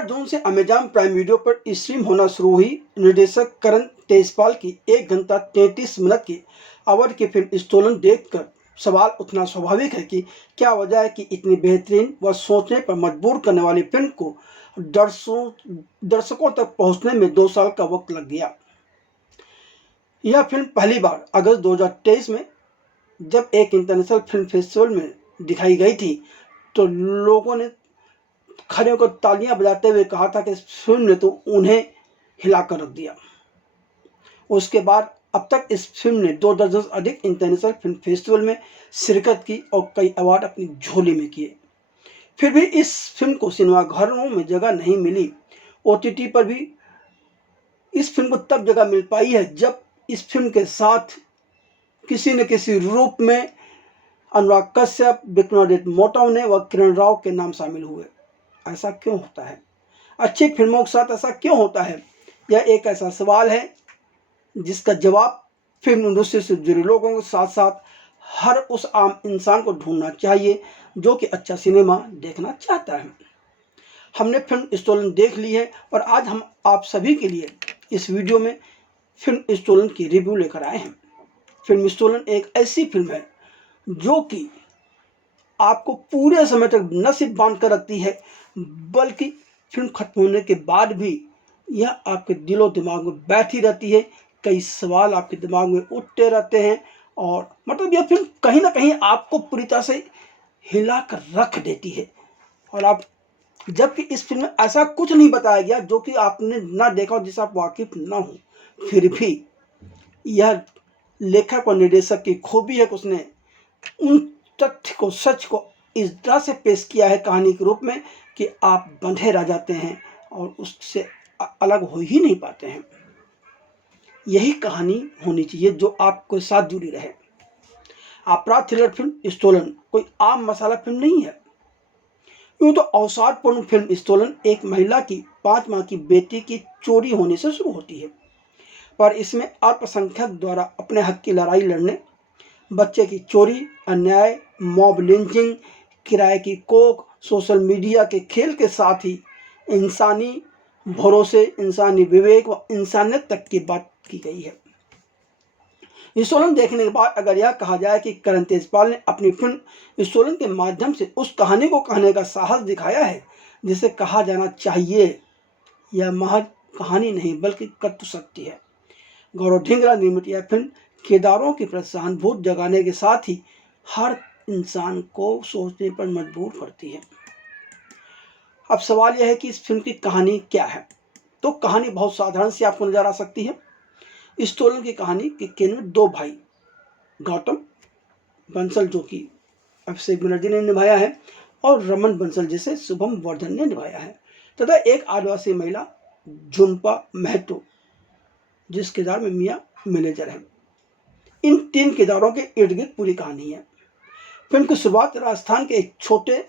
8 जून से Amazon prime video पर stream होना शुरू हुई निर्देशक करण तेजपाल की 1 घंटा 33 मिनट की अवधि की फिल्म स्टोलन देखकर सवाल उठना स्वाभाविक है कि क्या वजह है कि इतनी बेहतरीन व सोचने पर मजबूर करने वाली फिल्म को दर्शकों तक पहुंचने में 2 साल का वक्त लग गया। यह फिल्म पहली बार अगस्त 2023 में जब एक इंटरनेशनल फिल्म फेस्टिवल में दिखाई गई थी तो लोगों ने खड़े होकर तालियां बजाते हुए कहा था कि इस फिल्म ने तो उन्हें हिला कर रख दिया। उसके बाद अब तक इस फिल्म ने 2 दर्जन से अधिक इंटरनेशनल फिल्म फेस्टिवल में शिरकत की और कई अवार्ड अपनी झोली में किए। फिर भी इस फिल्म को सिनेमाघरों में जगह नहीं मिली। OTT पर भी इस फिल्म को तब जगह मिल पाई है जब इस फिल्म के साथ किसी न किसी रूप में अनुराग कश्यप, विक्रमादित्य मोटवाने व किरण राव के नाम शामिल हुए। ऐसा क्यों होता है? अच्छी फिल्मों के साथ ऐसा क्यों होता है? यह एक ऐसा सवाल है जिसका जवाब फिल्म इंडस्ट्री से जुड़े लोगों के साथ साथ हर उस आम इंसान को ढूंढना चाहिए जो कि अच्छा सिनेमा देखना चाहता है। हमने फिल्म स्टोलन देख ली है और आज हम आप सभी के लिए इस वीडियो में फिल्म स्टोलन की रिव्यू लेकर आए हैं। फिल्म स्टोलन एक ऐसी फिल्म है जो कि आपको पूरे समय तक न सिर्फ बांध कर रखती है बल्कि फिल्म खत्म होने के बाद भी यह आपके दिलो दिमाग में बैठी रहती है। कई सवाल आपके दिमाग में उठते रहते हैं और मतलब यह फिल्म कहीं ना कहीं आपको पूरी तरह से हिला कर रख देती है। और आप जबकि इस फिल्म में ऐसा कुछ नहीं बताया गया जो कि आपने ना देखा हो, जिससे आप वाकिफ ना हो, फिर भी यह लेखक और निर्देशक की खूबी है कि उसने उन तथ्य को, सच को इस तरह से पेश किया है कहानी के रूप में कि आप बंधे रह जाते हैं और उससे अलग हो ही नहीं पाते हैं। यही कहानी होनी चाहिए जो आपके साथ जुड़ी रहे। अपराध थ्रिलर फिल्म स्टोलन कोई आम मसाला फिल्म नहीं है। यूँ तो अवसादपूर्ण फिल्म स्टोलन एक महिला की 5 माह की बेटी की चोरी होने से शुरू होती है, पर इसमें अल्पसंख्यक द्वारा अपने हक की लड़ाई लड़ने, बच्चे की चोरी, अन्याय, मॉब लिंचिंग, किराए की कोख, सोशल मीडिया के खेल के साथ ही इंसानी भरोसे, इंसानी विवेक व इंसानियत तक की बात की गई है। स्टोलन देखने के बाद अगर यह कहा जाए कि करण तेजपाल ने अपनी फिल्म स्टोलन के माध्यम से उस कहानी को कहने का साहस दिखाया है जिसे कहा जाना चाहिए, यह महज कहानी नहीं बल्कि कटु सत्य है। गौरव ढिंगरा निर्मित यह फिल्म किरदारों की प्रति सहानुभूति जगाने के साथ ही हर इंसान को सोचने पर मजबूर करती है। अब सवाल यह है कि इस फिल्म की कहानी क्या है। तो कहानी बहुत साधारण सी आपको नजर आ सकती है। स्टोलन की कहानी के केंद्र में 2 भाई, गौतम बंसल जो कि अभिषेक बनर्जी ने निभाया है और रमन बंसल जिसे शुभम वर्धन ने निभाया है, तथा एक आदिवासी महिला झुम्पा महतो जिस किरदार में मियाँ मैनेजर है। इन 3 किरदारों के इर्द गिर्द पूरी कहानी है। फिल्म की शुरुआत राजस्थान के एक छोटे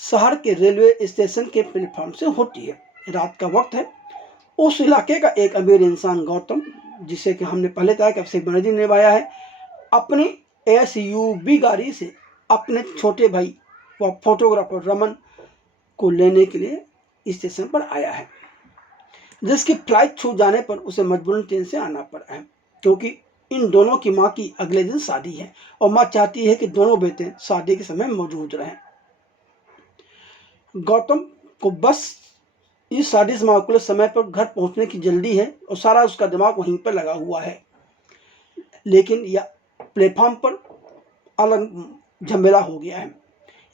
शहर के रेलवे स्टेशन के प्लेटफॉर्म से होती है। रात का वक्त है। उस इलाके का एक अमीर इंसान गौतम, जिसे कि हमने पहले कहा कि अभिषेक बनर्जी ने निभाया है, अपनी SUV गाड़ी से अपने छोटे भाई व फोटोग्राफर रमन को लेने के लिए स्टेशन पर आया है, जिसकी फ्लाइट छूट जाने पर उसे मजबूरन ट्रेन से आना पड़ा है क्योंकि इन दोनों की मां की अगले दिन शादी है और मां चाहती है कि दोनों बेटे शादी के समय मौजूद रहें। गौतम को बस इस शादी समारोह के समय पर घर पहुंचने की जल्दी है और सारा उसका दिमाग वहीं पर लगा हुआ है, लेकिन यह प्लेटफॉर्म पर अलग झमेला हो गया है।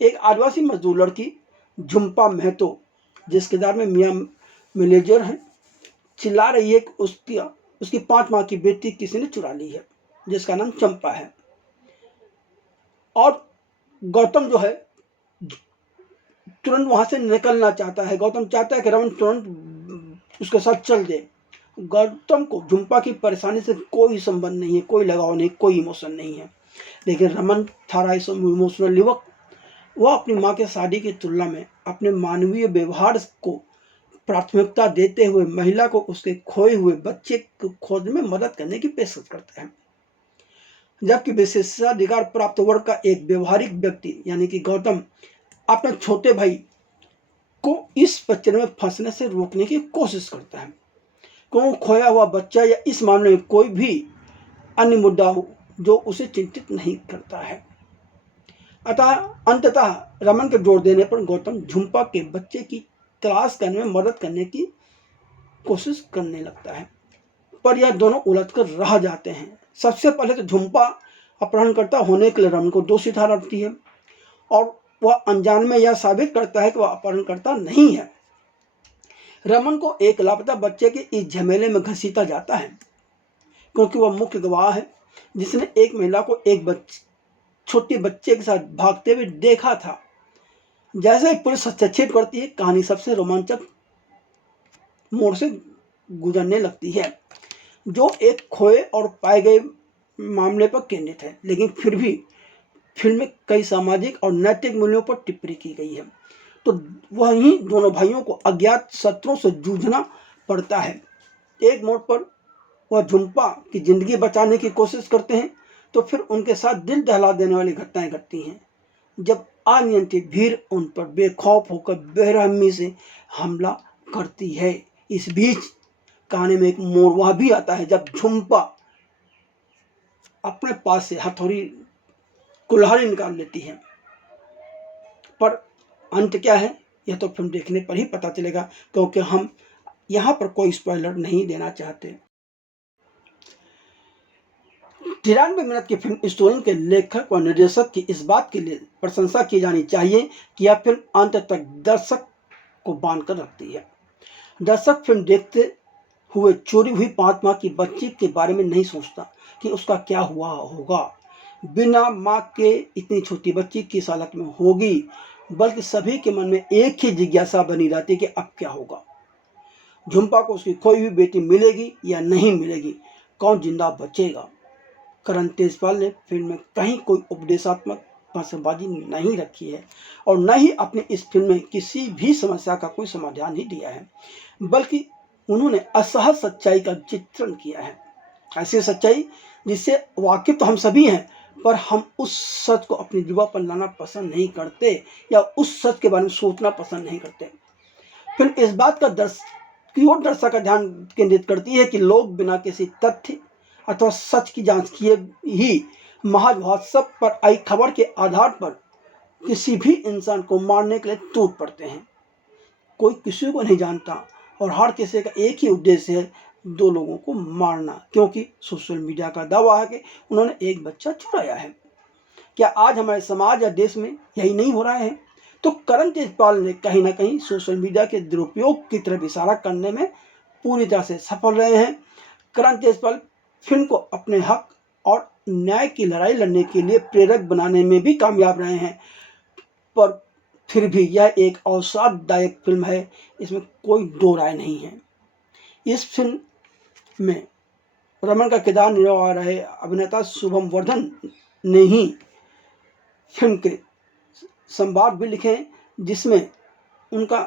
एक आदिवासी मजदूर लड़की झुम्पा महतो जिस किरदार में मियाँ मैनेजर है, चिल्ला रही है कि उसकी 5 माह की बेटी किसी ने चुरा ली है जिसका नाम चंपा है। और गौतम जो है तुरंत वहां से निकलना चाहता है। गौतम चाहता है कि रमन तुरंत उसके साथ चल दे। गौतम को झुम्पा की परेशानी से कोई संबंध नहीं है, कोई लगाव नहीं, कोई इमोशन नहीं है, लेकिन रमन था इमोशनल युवक। वह अपनी माँ के शादी की तुलना में अपने मानवीय व्यवहार को प्राथमिकता देते हुए महिला को उसके खोए हुए बच्चे को खोजने में मदद करने की पेशकश करता है, जबकि विशेषाधिकार प्राप्त वर्ग का एक व्यवहारिक व्यक्ति यानी कि गौतम अपने छोटे भाई को इस पचड़े में फंसने से रोकने की कोशिश करता है। क्यों खोया हुआ बच्चा या इस मामले में कोई भी अन्य मुद्दा हो जो उसे चिंतित नहीं करता है। अतः अंततः रमन के जोर देने पर गौतम झुंपा के बच्चे की तलाश करने में मदद करने की कोशिश करने लगता है, पर यह दोनों उलझकर रह जाते हैं। सबसे पहले तो झुंपा अपहरणकर्ता होने के लिए रमन को दोषी ठहराती है और वह अनजान में यह साबित करता है कि वह अपहरणकर्ता नहीं है। रमन को एक लापता बच्चे के इस झमेले में घसीटा जाता है क्योंकि वह मुख्य गवाह है जिसने एक महिला को एक छोटे बच्चे के साथ भागते हुए देखा था। जैसे ही पुलिस हस्तक्षेप करती है, कहानी सबसे रोमांचक मोड़ से गुजरने लगती है, जो एक खोए और पाए गए मामले पर केंद्रित है, लेकिन फिर भी फिल्म में कई सामाजिक और नैतिक मूल्यों पर टिप्पणी की गई है। तो वहीं दोनों भाइयों को अज्ञात शत्रुओं से जूझना पड़ता है। एक मोड़ पर वह झुंपा की जिंदगी बचाने की कोशिश करते हैं, तो फिर उनके साथ दिल दहला देने वाली घटनाएं घटती हैं जब अनियंत्रित भीड़ उन पर बेखौफ होकर बेरहमी से हमला करती है। इस बीच कहानी में एक मोड़ वह भी आता है जब झुंपा अपने पास से हथौड़ी कुल्हाड़ी निकाल लेती है, पर अंत क्या है यह तो फिल्म देखने पर ही पता चलेगा, क्योंकि हम यहाँ पर कोई स्पॉइलर नहीं देना चाहते। 93 मिनट की फिल्म स्टोरी के लेखक व निर्देशक की इस बात के लिए प्रशंसा की जानी चाहिए कि यह फिल्म अंत तक दर्शक को बांध कर रखती है। दर्शक फिल्म देखते हुए चोरी हुई 5 माह की बच्ची के बारे में नहीं सोचता कि उसका क्या हुआ होगा, बिना माँ के इतनी छोटी बच्ची किस हालत में होगी, बल्कि सभी के मन में एक ही जिज्ञासा बनी रहती है कि अब क्या होगा। झुंपा को उसकी खोई हुई बेटी मिलेगी या नहीं मिलेगी, कौन जिंदा बचेगा। करण तेजपाल ने फिल्म में कहीं कोई उपदेशात्मक भाषणबाजी नहीं रखी है और न ही अपनी इस फिल्म में किसी भी समस्या का कोई समाधान ही दिया है, बल्कि उन्होंने असहज सच्चाई का चित्रण किया है। ऐसी सच्चाई जिससे वाकिफ तो हम सभी हैं, पर हम उस सच को अपनी जुबान पर लाना पसंद नहीं करते या उस सच के बारे में सोचना पसंद नहीं करते। फिल्म इस बात का दर्शक का ध्यान केंद्रित करती है कि लोग बिना किसी तथ्य अथवा सच की जांच किए ही महज व्हाट्सएप पर आई खबर के आधार पर किसी भी इंसान को मारने के लिए टूट पड़ते हैं। कोई किसी को नहीं जानता और हर किसी का एक ही उद्देश्य है, 2 लोगों को मारना, क्योंकि सोशल मीडिया का दावा है कि उन्होंने एक बच्चा चुराया है। क्या आज हमारे समाज या देश में यही नहीं हो रहा है? तो करण तेजपाल ने कहीं ना कहीं सोशल मीडिया के दुरुपयोग की तरफ इशारा करने में पूरी तरह से सफल रहे हैं। करण तेजपाल फिल्म को अपने हक और न्याय की लड़ाई लड़ने के लिए प्रेरक बनाने में भी कामयाब रहे हैं, पर फिर भी यह एक अवसाददायक फिल्म है, इसमें कोई दो राय नहीं है। इस फिल्म में रमन का किरदार निभा रहे अभिनेता शुभम वर्धन ने ही फिल्म के संवाद भी लिखे हैं, जिसमें उनका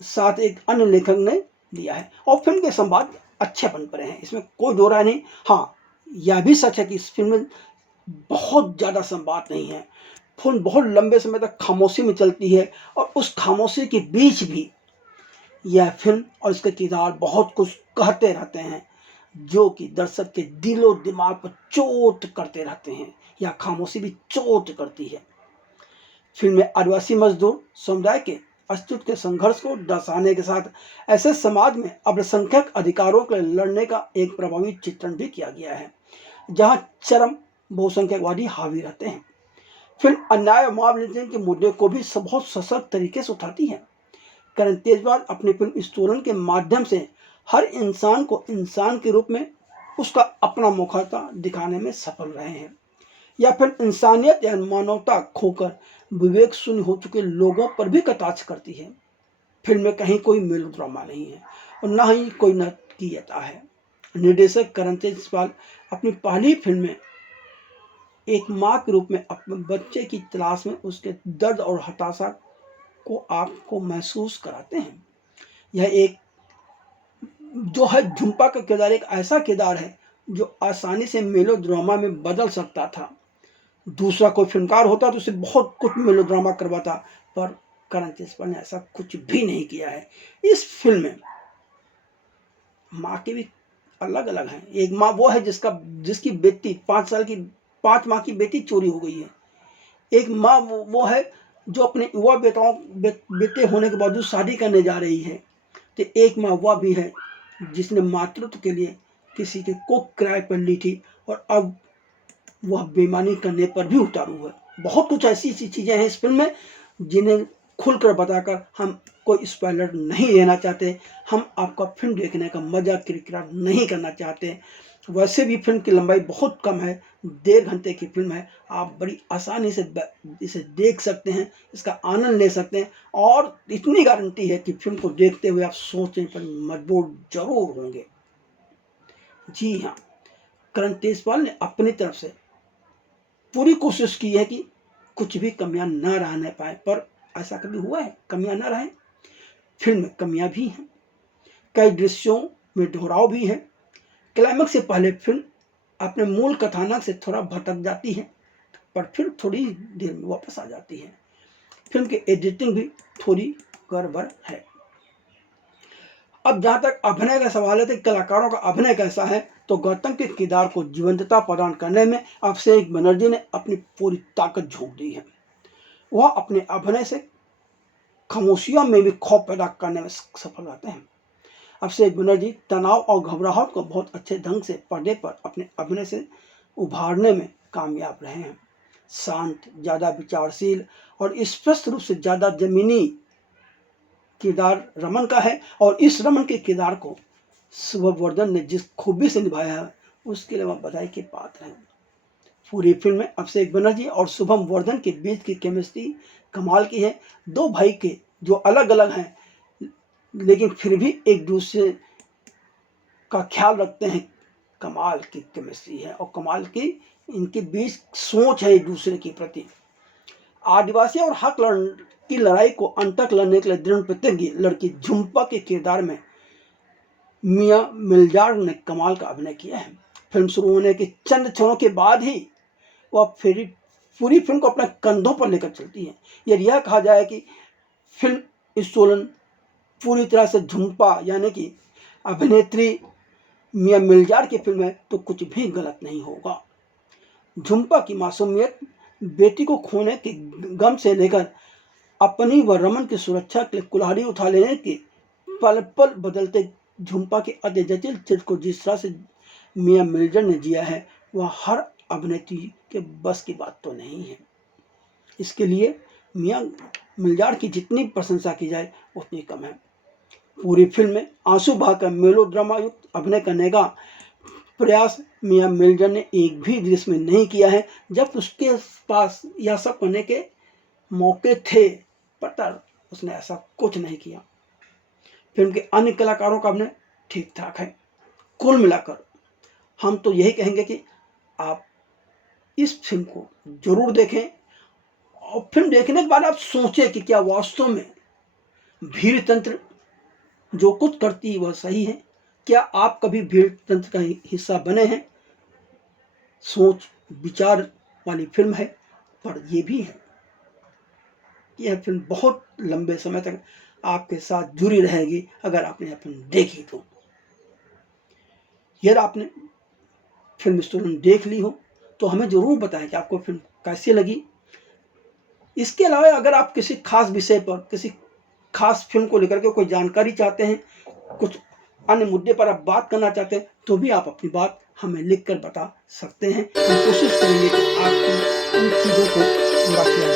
साथ एक अन्य लेखक ने दिया है और फिल्म के संवाद अच्छे बन पड़े हैं, इसमें कोई दो राय नहीं। हाँ, यह भी सच है कि इस फिल्म में बहुत ज़्यादा संवाद नहीं है। फिल्म बहुत लंबे समय तक खामोशी में चलती है और उस खामोशी के बीच भी यह फिल्म और इसके किरदार बहुत कुछ कहते रहते हैं, जो कि दर्शक के दिलो दिमाग पर चोट करते रहते हैं। यह खामोशी भी चोट करती है। फिल्म में आदिवासी मजदूर समुदाय के अस्तित्व के संघर्ष को दर्शाने के साथ ऐसे समाज में अल्पसंख्यक अधिकारों के लड़ने का एक प्रभावी चित्रण भी किया गया है, जहां चरम बहुसंख्यकवादी हावी रहते हैं। फिल्म अन्याय और मॉब लिंचिंग के मुद्दे को भी बहुत सशक्त तरीके से उठाती है। करण तेजपाल अपनी फिल्म स्टोरी के माध्यम से हर इंसान को इंसान के रूप में उसका अपना मुखौटा दिखाने में सफल रहे हैं। यह फिल्म इंसानियत या मानवता खोकर विवेक शून्य हो चुके लोगों पर भी कटाक्ष करती है। फिल्म में कहीं कोई मेलोड्रामा नहीं है और न ही कोई नाटकीयता है। निर्देशक करण तेजपाल अपनी पहली फिल्म में एक माँ के रूप में अपने बच्चे की तलाश में उसके दर्द और हताशा को आपको महसूस कराते हैं। यह एक जो है झुंपा का किरदार एक ऐसा किरदार है जो आसानी से मेलोड्रामा में बदल सकता था। दूसरा कोई फिल्मकार होता तो उसे बहुत कुछ मेलोड्रामा करवाता, पर करण तेजपाल ने ऐसा कुछ भी नहीं किया है। इस फिल्म में माँ के भी अलग अलग हैं। एक माँ वो है जिसकी बेटी 5 माह की बेटी चोरी हो गई है। एक माँ वो है जो अपने युवा बेटे होने के बावजूद शादी करने जा रही है। तो एक माँ वह भी है जिसने मातृत्व के लिए किसी के कोख किराए पर ली थी और अब वह बेईमानी करने पर भी उतारू है। बहुत कुछ ऐसी चीज़ें हैं इस फिल्म में जिन्हें खुलकर बताकर हम कोई स्पॉइलर नहीं लेना चाहते। हम आपका फिल्म देखने का मजा किरकिरा नहीं करना चाहते। वैसे भी फिल्म की लंबाई बहुत कम है, 1.5 घंटे की फिल्म है। आप बड़ी आसानी से इसे देख सकते हैं, इसका आनंद ले सकते हैं और इतनी गारंटी है कि फिल्म को देखते हुए आप सोचने पर मजबूर जरूर होंगे। जी हाँ, करण तेजपाल ने अपनी तरफ से पूरी कोशिश की है कि कुछ भी कमियां न रहने पाए, पर ऐसा कभी हुआ है कमियां न रहे? फिल्म में कमियां भी हैं, कई दृश्यों में दोहराव भी है। क्लाइमेक्स से पहले फिल्म अपने मूल कथानक से थोड़ा भटक जाती है, पर फिर थोड़ी देर में वापस आ जाती है। फिल्म की एडिटिंग भी थोड़ी गड़बड़ है। अब जहाँ तक अभिनय का सवाल है तो कलाकारों का अभिनय कैसा है, तो गौतम के किरदार को जीवंतता प्रदान करने में अभिषेक बनर्जी ने अपनी पूरी ताकत झोंक दी है। वह अपने अभिनय से खामोशियों में भी खौफ पैदा करने में सफल रहते हैं। अभिषेक बनर्जी तनाव और घबराहट को बहुत अच्छे ढंग से पर्दे पर अपने अभिनय से उभारने में कामयाब रहे हैं। शांत, ज़्यादा विचारशील और स्पष्ट रूप से ज़्यादा जमीनी किरदार रमन का है और इस रमन के किरदार को शुभम वर्धन ने जिस खूबी से निभाया है उसके लिए वह बधाई के पात्र हैं। पूरी फिल्म में अभिषेक बनर्जी और शुभम वर्धन के बीच की केमिस्ट्री कमाल की है। दो भाई के जो अलग अलग हैं लेकिन फिर भी एक दूसरे का ख्याल रखते हैं, कमाल की केमिस्ट्री है और कमाल की इनके बीच सोच है एक दूसरे के प्रति। आदिवासी और हक की लड़ाई को अंत तक लड़ने के लिए दृढ़ प्रतिज्ञ लड़की झुम्पा के किरदार में मियां मिर्जार ने कमाल का अभिनय किया है। फिल्म शुरू होने के चंद क्षणों के बाद ही वह फिर पूरी फिल्म को अपने कंधों पर लेकर चलती है। यदि यह कहा जाए कि फिल्म सोलन पूरी तरह से झुम्पा यानी कि अभिनेत्री मियां मिर्जार की फिल्म है तो कुछ भी गलत नहीं होगा। झुम्पा की मासूमियत, बेटी को खोने के गम से लेकर अपनी व रमन की सुरक्षा के लिए कुल्हाड़ी उठा लेने के पल पल बदलते झुम्पा के अति जटिल चित्र को जिस तरह से मियां मिर्जार ने जिया है वह हर अभिनेत्री के बस की बात तो नहीं है। इसके लिए मियां मिर्जार की जितनी प्रशंसा की जाए उतनी कम है। पूरी फिल्म में आंसू बहाकर मेलोड्रामा युक्त अभिनय करने का प्रयास मियां मिर्जार ने एक भी दृश्य में नहीं किया है, जब उसके पास यह सब करने के मौके थे पर उसने ऐसा कुछ नहीं किया। फिल्म के अन्य कलाकारों का अभिनय ठीक ठाक है। कुल मिलाकर हम तो यही कहेंगे कि आप इस फिल्म को जरूर देखें और फिल्म देखने के बाद आप सोचें कि क्या वास्तव में भीड़ तंत्र जो कुछ करती है वह सही है। क्या आप कभी भीड़ तंत्र का हिस्सा बने हैं? सोच विचार वाली फिल्म है, पर यह भी है यह फिल्म बहुत लंबे समय तक आपके साथ जुड़ी रहेगी अगर आपने यह फिल्म देखी तो। यदि आपने फिल्म स्टोरी देख ली हो तो हमें ज़रूर बताएं कि आपको फिल्म कैसी लगी। इसके अलावा अगर आप किसी खास विषय पर किसी खास फिल्म को लेकर के कोई जानकारी चाहते हैं, कुछ अन्य मुद्दे पर आप बात करना चाहते हैं तो भी आप अपनी बात हमें लिख कर बता सकते हैं। हम कोशिश करेंगे कि आपकी उन चीज़ों को पूरा किया